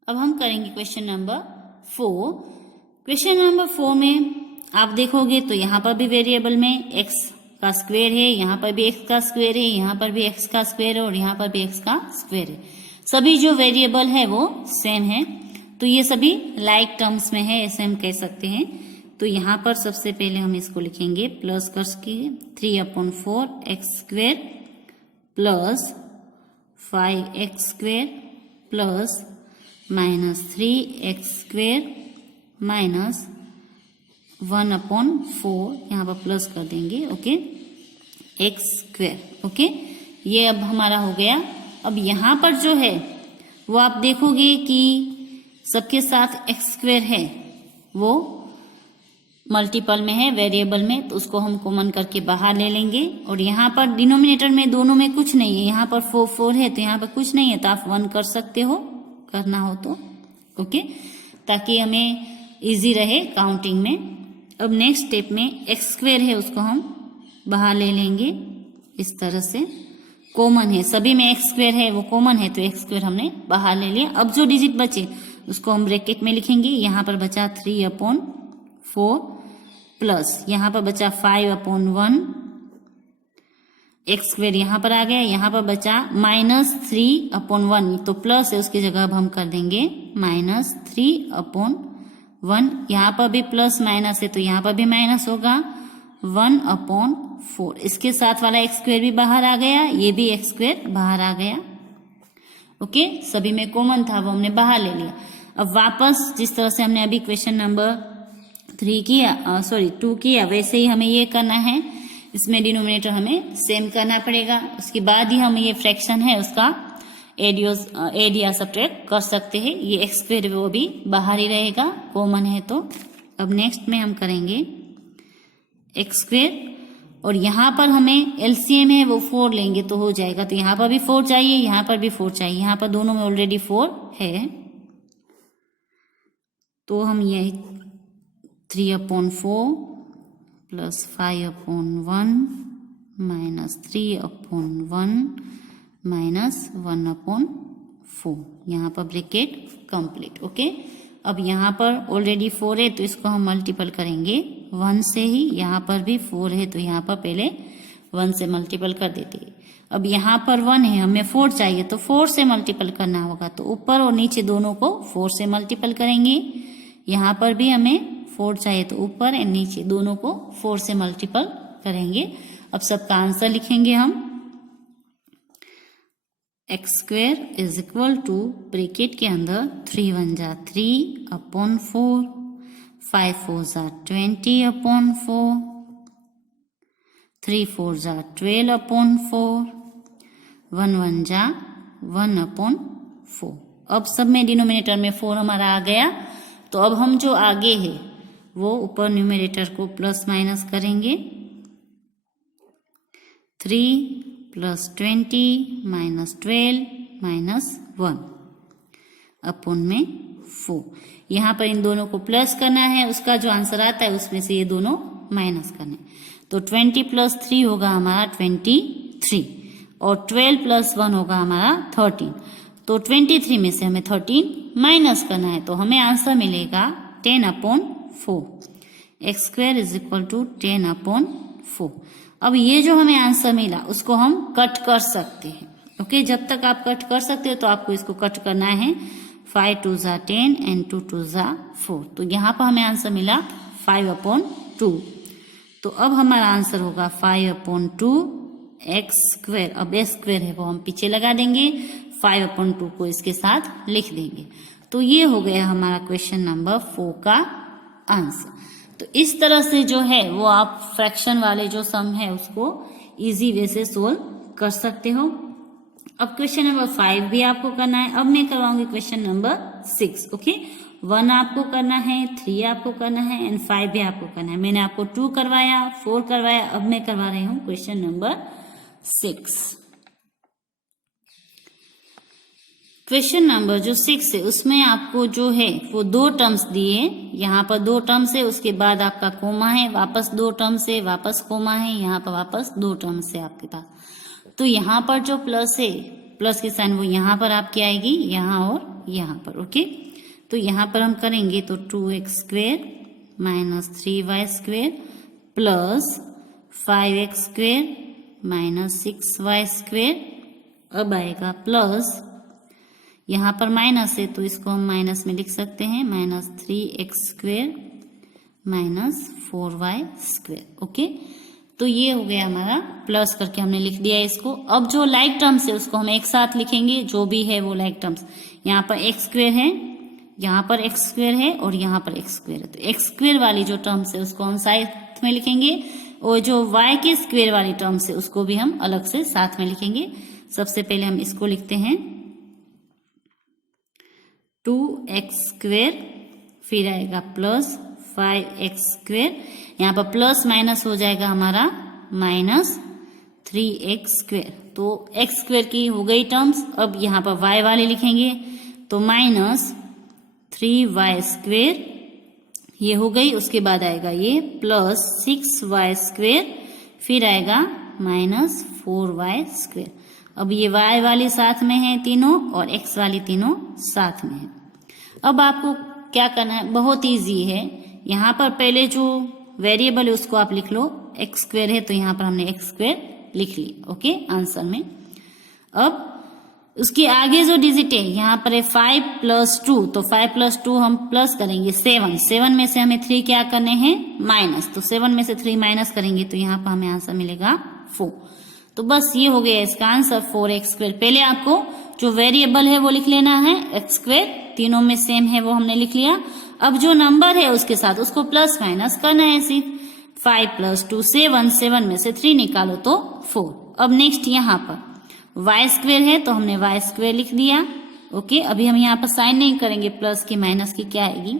अब हम करेंगे क्वेश्चन नंबर 4। क्वेश्चन नंबर 4 में आप देखोगे तो यहाँ पर भी वेरिएबल में x का स्क्वायर है, यहाँ पर भी x का स्क्वायर है, यहाँ पर भी x का स्क्वायर है और यहाँ पर भी x का स्क्वायर है। सभी जो वेरिएबल है वो सेम है, तो ये सभी लाइक टर्म्स में है, ऐसे हम कह सकते हैं। तो यहाँ पर सबसे पहले हम इसको लिखेंगे प्लस करके 3/4x² plus 5x² plus -3x² minus 1/4, यहाँ पर प्लस कर देंगे, ओके, x²। ओके, ये अब हमारा हो गया। अब यहाँ पर जो है वो आप देखोगे कि सबके साथ x² है, वो मल्टीपल में है, वेरिएबल में, तो उसको हम कॉमन करके बाहर ले लेंगे। और यहाँ पर डिनोमिनेटर में दोनों में कुछ नहीं है, यहाँ पर 4 है तो यहाँ पर कुछ नहीं है, तो आप 1 कर सकते हो, करना हो तो, ओके, ताकि हमें इजी रहे काउंटिंग में। अब नेक्स्ट स्टेप में x² है उसको हम बाहर ले लेंगे, इस तरह से कॉमन है, सभी में x² है, वो कॉमन है, तो x² हमने बाहर ले लिया। अब जो डिजिट बचे उसको हम ब्रैकेट में लिखेंगे। यहाँ पर बचा 3/4 प्लस यहाँ पर बचा 5/1, x² यहाँ पर आ गया, यहाँ पर बचा -3/1, तो प्लस है उसकी जगह अब हम कर देंगे -3/1। यहाँ पर भी प्लस माइनस है तो यहाँ पर भी माइनस होगा 1/4। इसके साथ वाला x² भी बाहर आ गया, ये भी x² बाहर आ गया, ओके, सभी में कॉमन था वो हमने बाहर ले लिया। अब वापस जिस तरह से हमने अभी क्वेश्चन नंबर 2 किया, वैसे ही हमें ये करना है। इसमें डिनोमिनेटर हमें सेम करना पड़ेगा, उसके बाद ही हम ये फ्रैक्शन है उसका एड या सब्ट्रैक्ट कर सकते हैं। ये x² वो भी बाहर ही रहेगा, कॉमन है तो। अब नेक्स्ट में हम करेंगे x², और यहाँ पर हमें एलसीएम है वो 4 लेंगे तो हो जाएगा, तो यहाँ पर भी 4 चाहिए, यहाँ पर भी 4 चाहिए, यहाँ पर दोनों में ऑलरेडी 4 है, तो हम ये 3/4 प्लस 5/1 माइनस 3/1 माइनस 1/4, यहाँ पर ब्रैकेट कंप्लीट, ओके। अब यहाँ पर ऑलरेडी 4 है तो इसको हम मल्टीपल करेंगे 1 से ही, यहाँ पर भी 4 है तो यहाँ पर पहले 1 से मल्टीपल कर देते हैं। अब यहाँ पर 1 है, हमें 4 चाहिए तो 4 से मल्टीपल करना होगा, तो ऊपर और नीचे दोनों को 4 से मल्टीपल करेंगे। यहाँ पर भी हमें 4 चाहिए तो ऊपर और नीचे दोनों को 4 से मल्टीपल करेंगे। अब सबका आंसर लिखेंगे हम, x² is equal to bracket के अंदर 3 × 3/4, 5 4 20/4, 3 4 12/4, 1 1 1/4। अब सब में डिनोमिनेटर में 4 हमारा आ गया, तो अब हम जो आगे है वो ऊपर न्यूमरेटर को प्लस माइनस करेंगे। 3 + 20 - 12 - 1 अपॉन में 4। यहाँ पर इन दोनों को प्लस करना है, उसका जो आंसर आता है उसमें से ये दोनों माइनस करने, तो 20 + 3 होगा हमारा 23, और 12 + 1 होगा हमारा 13। तो 23 में से हमें 13 माइनस करना है, तो हमें आंसर मिलेगा 10/4। x² is equal to 10/4। अब ये जो हमें आंसर मिला उसको हम कट कर सकते हैं, ओके। जब तक आप कट कर सकते हो तो आपको इसको कट करना है। 5 2 = 10 and 2 2 = 4, तो यहाँ पर हमें आंसर मिला 5/2। तो अब हमारा आंसर होगा 5/2 x²। अब x² है वो हम पीछे लगा देंगे, 5/2 को इसके साथ लिख देंगे। तो ये हो गया हमारा क्वेश्चन नंबर 4 का आंसर। तो इस तरह से जो है वो आप फ्रैक्शन वाले जो सम है उसको इजी वे से सोल्व कर सकते हो। अब क्वेश्चन नंबर 5 भी आपको करना है। अब मैं करवाऊंगी क्वेश्चन नंबर 6। ओके, 1 आपको करना है, 3 आपको करना है एंड 5 भी आपको करना है। मैंने आपको 2 करवाया, 4 करवाया, अब मैं करवा रही हूँ क्वेश्चन नंबर 6। क्वेश्चन नंबर जो 6 है उसमें आपको जो है वो 2 टर्म्स दिए। यहाँ पर 2 टर्म्स है, उसके बाद आपका कोमा है, वापस 2 टर्म्स है, वापस कोमा है, यहाँ पर वापस 2 टर्म्स है आपके पास। तो यहाँ पर जो प्लस है, प्लस की साइन वो यहाँ पर आपकी आएगी, यहाँ और यहाँ पर। ओके, तो यहाँ पर हम करेंगे तो 2x² minus 3y² plus 5x² minus 6y²। अब आएगा प्लस, यहाँ पर माइनस है तो इसको हम माइनस में लिख सकते हैं, minus 3x² minus 4y²। Okay, तो ये हो गया हमारा, प्लस करके हमने लिख दिया इसको। अब जो लाइक टर्म्स है उसको हम एक साथ लिखेंगे, जो भी है वो लाइक टर्म्स। यहाँ पर x² है, यहाँ पर x² है और यहाँ पर x² है, तो x² वाली जो टर्म्स है उसको हम साथ में लिखेंगे और जो y² वाली टर्म्स है उसको भी हम अलग से साथ में लिखेंगे। सबसे पहले हम इसको लिखते हैं 2x², फिर आएगा प्लस 5x², यहाँ पर प्लस माइनस हो जाएगा हमारा माइनस 3x²। तो x² की हो गई टर्म्स। अब यहाँ पर y वाले लिखेंगे तो माइनस 3y², ये हो गई। उसके बाद आएगा ये प्लस 6y², फिर आएगा माइनस 4y²। अब ये y वाली साथ में है तीनों और x वाली तीनों साथ में है। अब आपको क्या करना है, बहुत इजी है। यहाँ पर पहले जो वेरिएबल है उसको आप लिख लो, x² है तो यहाँ पर हमने x² लिख ली। ओके, आंसर में। अब उसके आगे जो डिजिट है यहाँ पर है 5 + 2, तो 5 + 2 हम प्लस करेंगे 7। 7 में से हमें 3 क्या करने हैं, माइनस, तो 7 में से 3 माइनस करेंगे तो यहाँ पर हमें आंसर मिलेगा 4। तो बस ये हो गया इसका आंसर 4x²। पहले आपको जो वेरिएबल है वो लिख लेना है, x², तीनों में सेम है वो हमने लिख लिया। अब जो नंबर है उसके साथ उसको प्लस माइनस करना है सिर्फ। 5 + 2 7, 7 में से 3 निकालो तो 4। अब नेक्स्ट यहाँ पर y² है तो हमने y² लिख दिया। ओके, अभी हम यहाँ पर साइन नहीं करेंगे, प्लस की माइनस की क्या आएगी।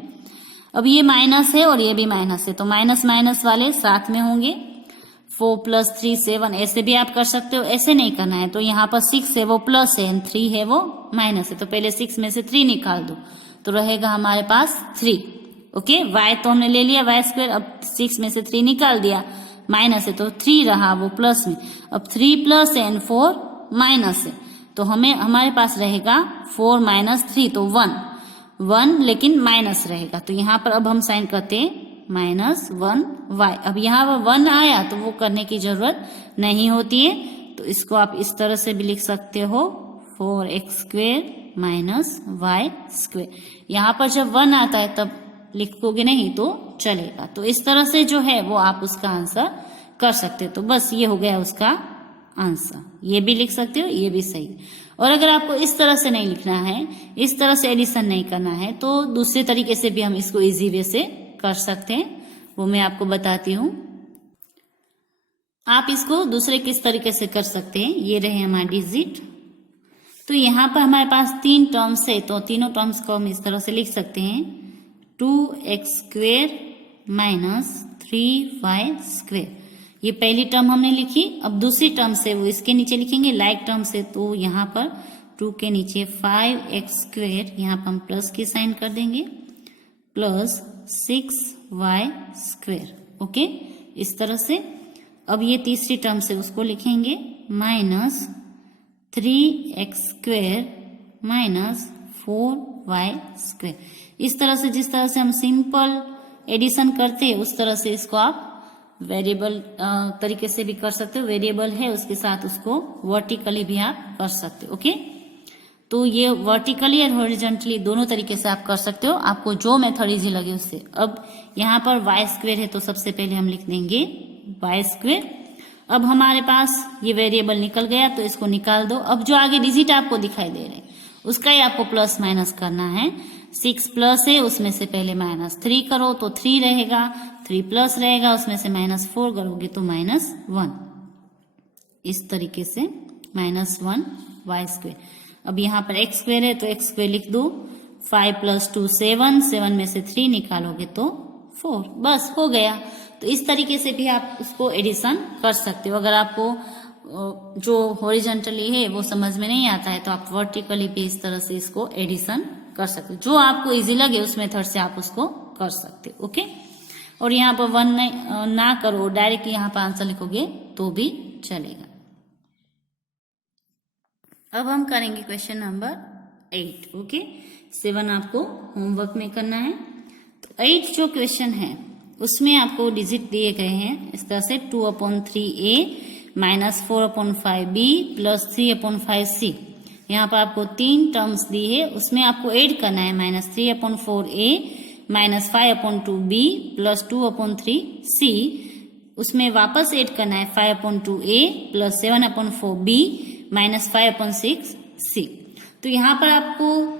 अब ये माइनस है और ये भी माइनस है तो माइनस माइनस वाले साथ में होंगे। 4 + 3 7, ऐसे भी आप कर सकते हो, ऐसे नहीं करना है। तो यहाँ पर 6 है वो प्लस है, 3 है वो माइनस है, तो पहले 6 में से 3 निकाल दो तो रहेगा हमारे पास 3। ओके, y तो हमने ले लिया y², अब 6 में से 3 निकाल दिया, माइनस है तो 3 रहा वो प्लस में। अब 3 प्लस है एंड 4 माइनस है, तो हमारे पास रहेगा 4 - 3 तो 1 लेकिन माइनस रहेगा। तो यहाँ पर अब हम साइन करते हैं -1y। अब यहाँ पर 1 आया तो वो करने की जरूरत नहीं होती है, तो इसको आप इस तरह से भी लिख सकते हो 4x² - y²। यहाँ पर जब 1 आता है तब लिखोगे नहीं तो चलेगा। तो इस तरह से जो है वो आप उसका आंसर कर सकते हो। तो बस ये हो गया उसका आंसर। ये भी लिख सकते हो, ये भी सही। और अगर आपको इस तरह से नहीं लिखना है, इस तरह से एडिशन नहीं करना है, तो दूसरे तरीके से भी हम इसको इजी वे से कर सकते हैं, वो मैं आपको बताती हूँ। आप इसको दूसरे किस तरीके से कर सकते हैं, ये रहे हमारे डिजिट। तो यहाँ पर हमारे पास 3 टर्म्स है, तो तीनों टर्म्स को हम इस तरह से लिख सकते हैं 2x² - 3y²। ये पहली टर्म हमने लिखी। अब दूसरी टर्म से वो इसके नीचे लिखेंगे, लाइक टर्म से, तो यहाँ पर 2 के नीचे 5x², यहाँ पर हम प्लस की साइन कर देंगे, प्लस 6y²। ओके, इस तरह से। अब ये तीसरी टर्म से उसको लिखेंगे -3x² - 4y²। इस तरह से, जिस तरह से हम सिंपल एडिशन करते हैं उस तरह से इसको आप वेरिएबल तरीके से भी कर सकते हो। वेरिएबल है उसके साथ उसको वर्टिकली भी आप कर सकते हो। ओके, तो ये वर्टिकली और हॉरिजॉन्टली दोनों तरीके से आप कर सकते हो, आपको जो मेथड इजी लगे उससे। अब यहाँ पर y² है तो सबसे पहले हम लिख देंगे y²। अब हमारे पास ये वेरिएबल निकल गया तो इसको निकाल दो। अब जो आगे डिजिट आपको दिखाई दे रहे हैं उसका ही आपको प्लस माइनस करना है। 6 प्लस है उसमें से पहले -3 करो तो 3 रहेगा, 3 प्लस रहेगा उसमें से -4 करोगे तो -1। इस तरीके से -1y²। अब यहाँ पर x² है तो x² लिख दो। 5 + 2 7, 7 में से 3 निकालोगे तो 4, बस हो गया। तो इस तरीके से भी आप उसको एडिशन कर सकते हो। अगर आपको जो हॉरिजॉन्टली है वो समझ में नहीं आता है तो आप वर्टिकली भी इस तरह से इसको एडिशन कर सकते हो। जो आपको इजी लगे उस मेथड से आप उसको कर सकते हो। ओके, और यहाँ पर 1 ना करो, डायरेक्ट यहाँ पर आंसर लिखोगे तो भी चलेगा। अब हम करेंगे क्वेश्चन नंबर 8। ओके, 7 आपको होमवर्क में करना है। तो 8 जो क्वेश्चन है उसमें आपको डिजिट दिए गए हैं इस तरह से 2/3a -4/5b + 3/5c। यहाँ पर आपको 3 टर्म्स दी है, उसमें आपको ऐड करना है -3/4a -5/2b + 2/3c। उसमें वापस ऐड करना है 5/2a + 7/4b -5/6c। तो यहाँ पर आपको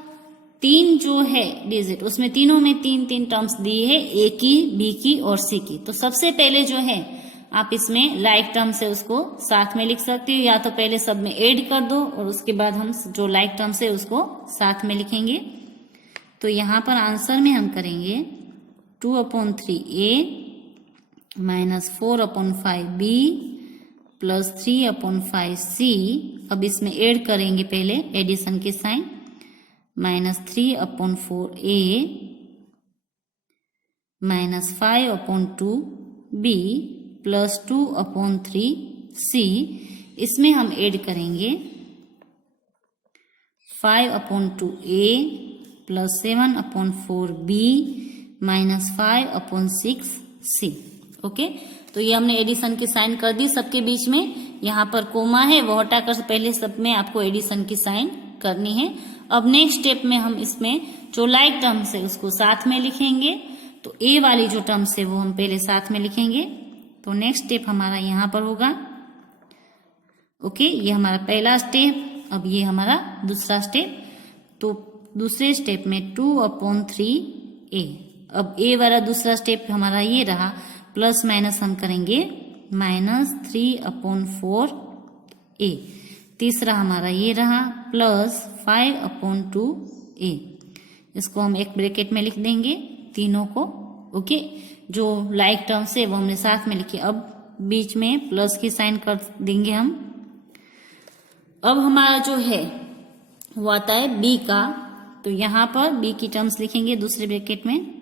3 जो है डिजिट उसमें तीनों में 3 टर्म्स दी है, ए की, बी की और सी की। तो सबसे पहले जो है आप इसमें लाइक टर्म से उसको साथ में लिख सकते हो, या तो पहले सब में ऐड कर दो और उसके बाद हम जो लाइक टर्म से उसको साथ में लिखेंगे। तो यहाँ पर आंसर में हम करेंगे 2/3a -4/5b + 3/5c। अब इसमें ऐड करेंगे पहले एडिशन के साइन, -3/4a -5/2b + 2/3c। इसमें हम ऐड करेंगे 5/2a + 7/4b -5/6c। ओके, तो ये हमने एडिशन की साइन कर दी सबके बीच में। यहाँ पर कोमा है वो हटाकर पहले सब में आपको एडिशन की साइन करनी है। अब नेक्स्ट स्टेप में हम इसमें जो लाइक टर्म्स है उसको साथ में लिखेंगे। तो ए वाली जो टर्म्स है वो हम पहले साथ में लिखेंगे। तो नेक्स्ट स्टेप हमारा यहाँ पर होगा। ओके, ये हमारा पहला स्टेप। अब ये हमारा दूसरा स्टेप। तो दूसरे स्टेप में 2/3a। अब ए वाला दूसरा स्टेप हमारा ये रहा, प्लस माइनस हम करेंगे -3/4a। तीसरा हमारा ये रहा प्लस 5/2a। इसको हम एक ब्रैकेट में लिख देंगे तीनों को। ओके, जो लाइक टर्म्स है वो हमने साथ में लिखी। अब बीच में प्लस की साइन कर देंगे हम। अब हमारा जो है वो आता है बी का। तो यहां पर बी की टर्म्स लिखेंगे दूसरे ब्रैकेट में,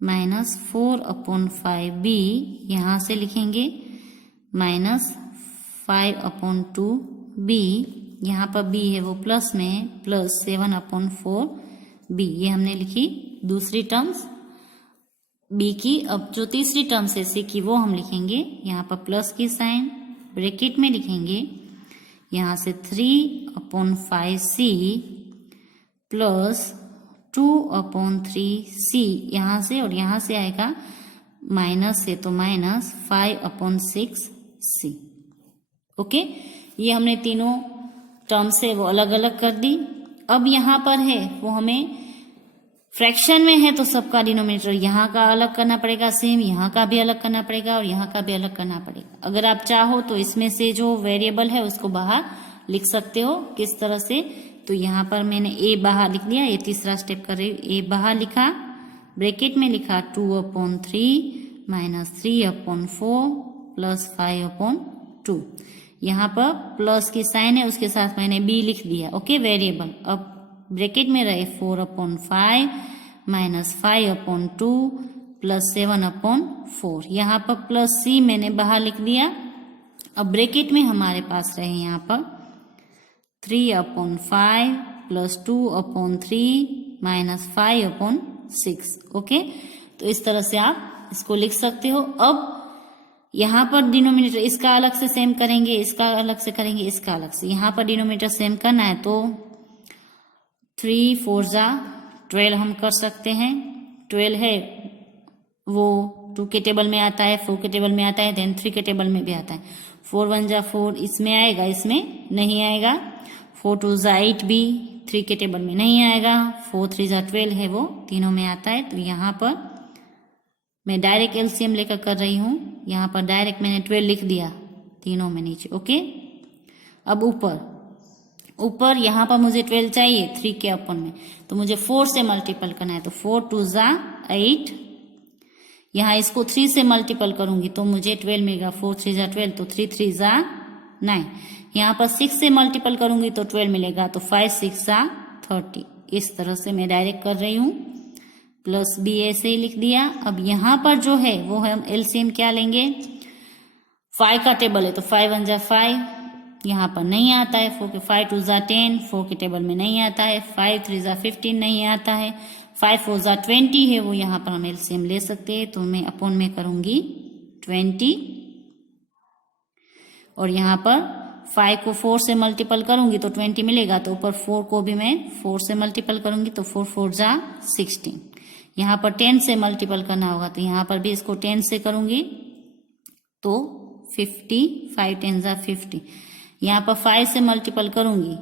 -4/5b। यहां से लिखेंगे -5/2b। यहाँ पर b है वो प्लस में है, प्लस 7/4b। ये हमने लिखी दूसरी टर्म्स b की। अब जो तीसरी टर्म्स है c की वो हम लिखेंगे यहाँ पर प्लस की साइन ब्रैकेट में लिखेंगे। यहाँ से 3/5c प्लस 2/3c यहाँ से, और यहाँ से आएगा माइनस से तो -5/6c। ओके, ये हमने तीनों टर्म्स है वो अलग अलग कर दी। अब यहाँ पर है वो हमें फ्रैक्शन में है तो सबका डिनोमिनेटर यहाँ का अलग करना पड़ेगा, सेम यहाँ का भी अलग करना पड़ेगा और यहाँ का भी अलग करना पड़ेगा। अगर आप चाहो तो इसमें से जो वेरिएबल है उसको बाहर लिख सकते हो। किस तरह से, तो यहाँ पर मैंने a बाहर लिख दिया। ये तीसरा स्टेप कर रही हूँ, a बाहर लिखा, ब्रैकेट में लिखा 2/3 -3/4 प्लस 5/2। यहाँ पर प्लस की साइन है उसके साथ मैंने b लिख दिया। Okay, variable. अब ब्रैकेट में रहे 4/5 -5/2 प्लस 7/4। यहाँ पर प्लस c मैंने बाहर लिख दिया। अब ब्रैकेट में हमारे पास रहे यहाँ पर 3/5 प्लस 2/3 -5/6। ओके, तो इस तरह से आप इसको लिख सकते हो। अब यहाँ पर डिनोमिनेटर इसका अलग से सेम करेंगे, इसका अलग से करेंगे, इसका अलग से। यहाँ पर डिनोमिनेटर सेम करना है तो 3 4 12 हम कर सकते हैं। 12 है वो 2 के टेबल में आता है, 4 के टेबल में आता है, देन 3 के टेबल में भी आता है। 4 1 4 इसमें आएगा, इसमें नहीं आएगा। 4 2 8 भी, 3 के टेबल में नहीं आएगा, 4 3 जा 12 है वो तीनों में आता है। तो यहाँ पर मैं डायरेक्ट एलसीएम लेकर कर रही हूँ, यहाँ पर डायरेक्ट मैंने 12 लिख दिया तीनों में नीचे। ओके, अब ऊपर यहाँ पर मुझे 12 चाहिए 3 के अपन में, तो मुझे 4 से मल्टीपल करना है। तो 4 2 जा 8, यहाँ इसको 3 से मल्टीपल करूंगी तो मुझे 12 मिलेगा, 4 3 जा 12, तो 3 3 जा 9। यहाँ पर 6 से मल्टीपल करूंगी तो 12 मिलेगा, तो 5 6 जा 30। इस तरह से मैं डायरेक्ट कर रही हूँ, प्लस बी ऐसे ही लिख दिया। अब यहाँ पर जो है वो हम एलसीएम क्या लेंगे, 5 का टेबल है तो 5 1 जा 5, यहाँ पर नहीं आता है। 4 के 5 2 जा 10, 4 के टेबल में नहीं आता है। 5 3 जा 15 नहीं आता है। 5 4 जा 20 है वो, यहाँ पर हम एलसीएम ले सकते हैं। तो मैं अपॉन में करूंगी 20, और यहाँ पर 5 को 4 से मल्टीपल करूंगी तो 20 मिलेगा, तो ऊपर 4 को भी मैं 4 से मल्टीपल करूंगी तो 4 4 जा 16। यहाँ पर 10 से मल्टीपल करना होगा, तो यहाँ पर भी इसको 10 से करूंगी तो 50, 5 10 जा 50। यहाँ पर 5 से मल्टीपल करूंगी,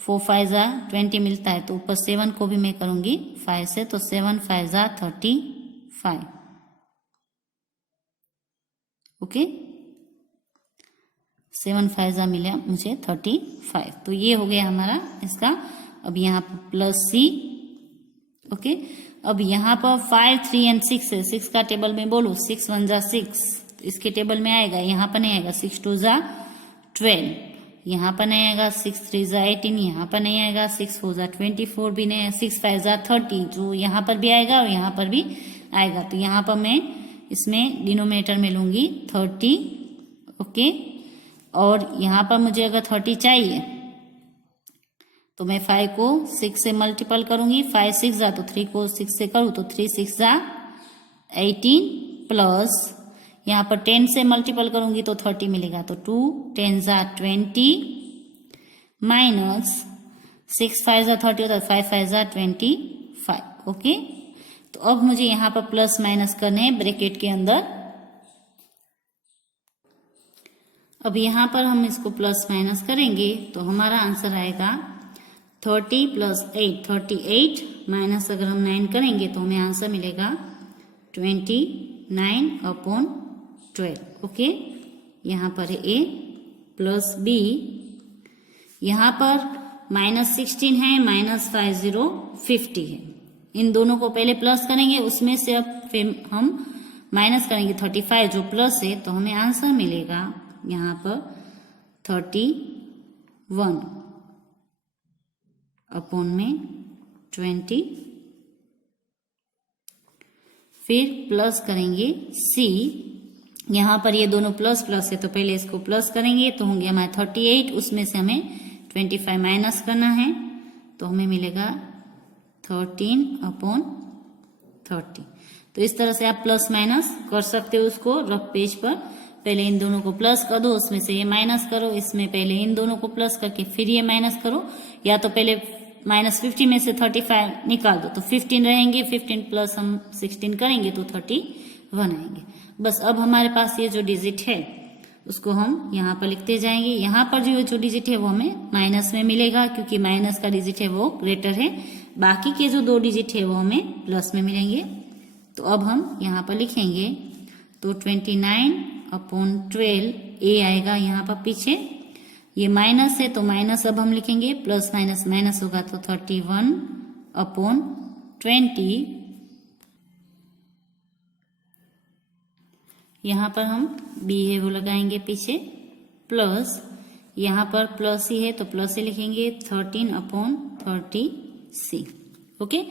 4 5 जा 20 मिलता है, तो ऊपर 7 को भी मैं करूंगी 5 से, तो 7 5 जा 35। ओके, 7 5 जा मिला मुझे 35। तो ये हो गया हमारा इसका। अब यहाँ पर प्लस सी। ओके, अब यहाँ पर 5 3 एंड 6 है। 6 का टेबल में बोलू 6 1 जा 6, तो इसके टेबल में आएगा, यहाँ पर नहीं आएगा। 6 2 जा 12, यहाँ पर नहीं आएगा। 6 3 जा 18, यहाँ पर नहीं आएगा। 6 4 जा 24 भी नहीं है। 6 5 जा 30, जो यहाँ पर भी आएगा और यहाँ पर भी आएगा। तो यहाँ पर मैं इसमें डिनोमिनेटर में लूंगी 30। ओके, और यहाँ पर मुझे अगर 30 चाहिए तो मैं 5 को 6 से मल्टीपल करूंगी। 5 6 जा, तो 3 को 6 से करूँ तो 3 6 जा 18, प्लस यहाँ पर 10 से मल्टीपल करूंगी तो 30 मिलेगा, तो 2 10 जा 20, माइनस 6 5 जा 30 होता है, 5 5 जा 25। ओके, तो अब मुझे यहाँ पर प्लस माइनस करने हैं ब्रैकेट के अंदर। अब यहाँ पर हम इसको प्लस माइनस करेंगे तो हमारा आंसर आएगा 30 प्लस 8 38, माइनस अगर हम 9 करेंगे तो हमें आंसर मिलेगा 29 अपॉन 12। ओके, यहाँ पर ए प्लस बी, यहाँ पर माइनस 16 है, माइनस 50 50 है। इन दोनों को पहले प्लस करेंगे, उसमें से अब फिर हम माइनस करेंगे 35 जो प्लस है, तो हमें आंसर मिलेगा यहाँ पर 31 अपॉन में 20। फिर प्लस करेंगे सी, यहाँ पर ये दोनों प्लस प्लस है तो पहले इसको प्लस करेंगे तो होंगे हमारे 38, उसमें से हमें 25 माइनस करना है तो हमें मिलेगा 13 अपॉन 30। तो इस तरह से आप प्लस माइनस कर सकते हो उसको रफ पेज पर। पहले इन दोनों को प्लस कर दो, उसमें से ये माइनस करो, इसमें पहले इन दोनों को प्लस करके फिर ये माइनस करो, या तो पहले -50 में से 35 निकाल दो तो 15 रहेंगे, 15 प्लस हम 16 करेंगे तो 31 आएंगे। बस अब हमारे पास ये जो डिजिट है उसको हम यहाँ पर लिखते जाएंगे। यहाँ पर जो डिजिट है वो हमें माइनस में मिलेगा, क्योंकि माइनस का डिजिट है वो ग्रेटर है। बाकी के जो 2 डिजिट है वो हमें प्लस में मिलेंगे। तो अब हम यहाँ पर लिखेंगे तो 29 अपॉन 12, ए आएगा यहाँ पर पीछे, ये माइनस है तो माइनस अब हम लिखेंगे, प्लस माइनस माइनस होगा तो 31 अपॉन 20। यहाँ पर हम बी है वो लगाएंगे पीछे, प्लस यहाँ पर प्लस ही है तो प्लस ही लिखेंगे 13 अपॉन 30 ओके।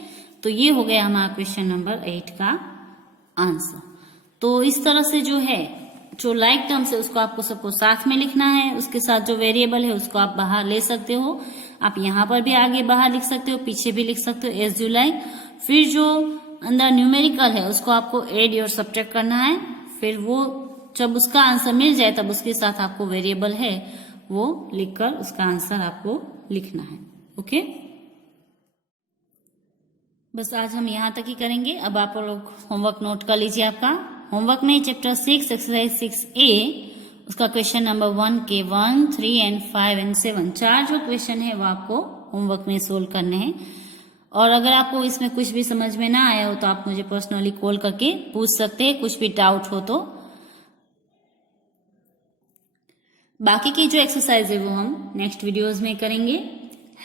तो ये हो गया हमारा क्वेश्चन नंबर 8 का आंसर। तो इस तरह से जो है जो लाइक टर्म्स है उसको आपको सबको साथ में लिखना है, उसके साथ जो वेरिएबल है उसको आप बाहर ले सकते हो। आप यहाँ पर भी आगे बाहर लिख सकते हो, पीछे भी लिख सकते हो, एज यू लाइक। फिर जो अंदर न्यूमेरिकल है उसको आपको एड और सब्ट्रैक्ट करना है। फिर वो जब उसका आंसर मिल जाए तब उसके साथ आपको वेरिएबल है वो लिखकर उसका आंसर आपको लिखना है। ओके, बस आज हम यहाँ तक ही करेंगे। अब आप लोग होमवर्क नोट कर लीजिए। आपका होमवर्क में चैप्टर 6 एक्सरसाइज 6A उसका क्वेश्चन नंबर 1 के 1, 3 एंड 5 एंड 7 चार जो क्वेश्चन है वो आपको होमवर्क में सोल्व करने हैं। और अगर आपको इसमें कुछ भी समझ में ना आया हो तो आप मुझे पर्सनली कॉल करके पूछ सकते हैं, कुछ भी डाउट हो तो। बाकी की जो एक्सरसाइज है वो हम नेक्स्ट वीडियोस में करेंगे।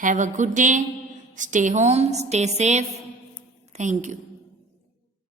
Have a good day, stay home, stay safe, thank you.